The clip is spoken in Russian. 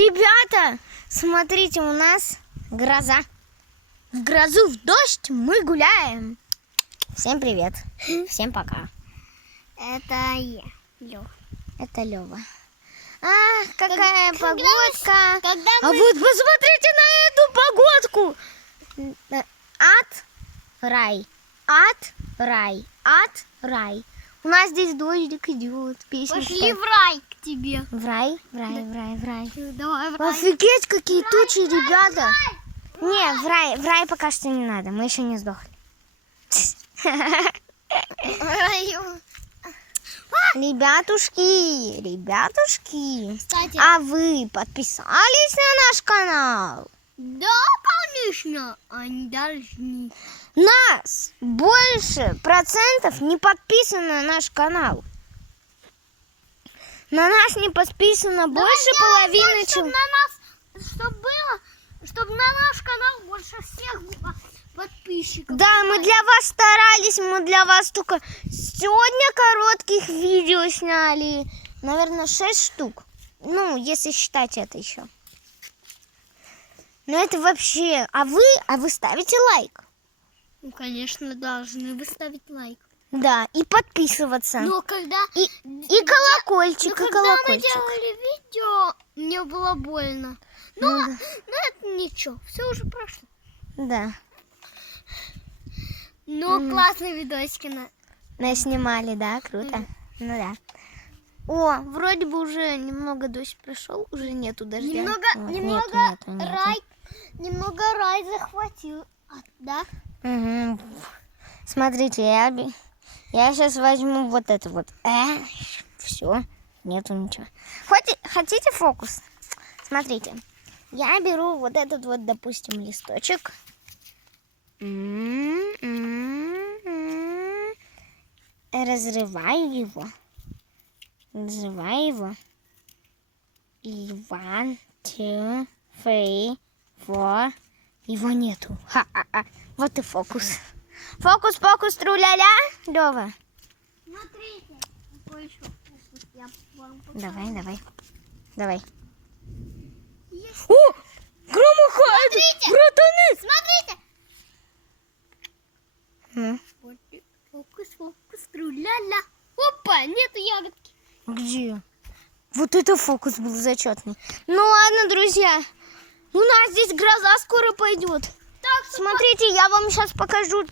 Ребята, смотрите, у нас гроза. В грозу, в дождь мы гуляем. Всем привет. Всем пока. Это я, Лёва. Это Лёва. Какая погодка. Когда А вот посмотрите на эту погодку. Ад, рай. Ад, рай. Ад, рай. У нас здесь дождик идет. Песня. Пошли в рай к тебе. В рай, в рай, в рай, в рай. Давай в рай. Офигеть, какие тучи, ребята. Не, в рай пока что не надо. Мы еще не сдохли. Ребятушки. Кстати, А вы подписались на наш канал? да, конечно, они должны. Нас больше процентов не подписано на наш канал. На нас не подписано больше половины Чтобы на нас, чтобы на наш канал больше всех было подписчиков. Да, мы для вас старались, мы для вас только сегодня коротких видео сняли. Наверное, 6 штук. Ну, если считать это еще. Но это вообще... А вы ставите лайк? Ну, конечно, должны вы ставить лайк. Да, и подписываться. Но когда... И колокольчик, Но и когда мы колокольчик. делали видео, мне было больно. Но это ничего, все уже прошло. Да. Но классные видосики. Наснимали, да? Круто. Ну да. О, вроде бы уже немного дождь прошел, уже нету дождя. Немного Нету. немного рай захватил, да? Угу. Смотрите, я сейчас возьму вот это вот. Все, нету ничего. Хотите фокус? Смотрите, я беру вот этот вот, допустим, листочек. Разрываю его. И 1, 2, 3, 4. Его нету. Ха-ха-ха. Вот и фокус. Фокус-покус, тру-ля-ля. Лёва. Смотрите, какой еще фокус я вам покажу. Давай. Есть. О, громыхает, Смотрите. братаны. Смотрите. Вот фокус, тру-ля-ля. Опа, нету ягодки. Где? Вот это фокус был зачетный. Ну ладно, друзья. У нас здесь гроза скоро пойдет. Так, Смотрите, я вам сейчас покажу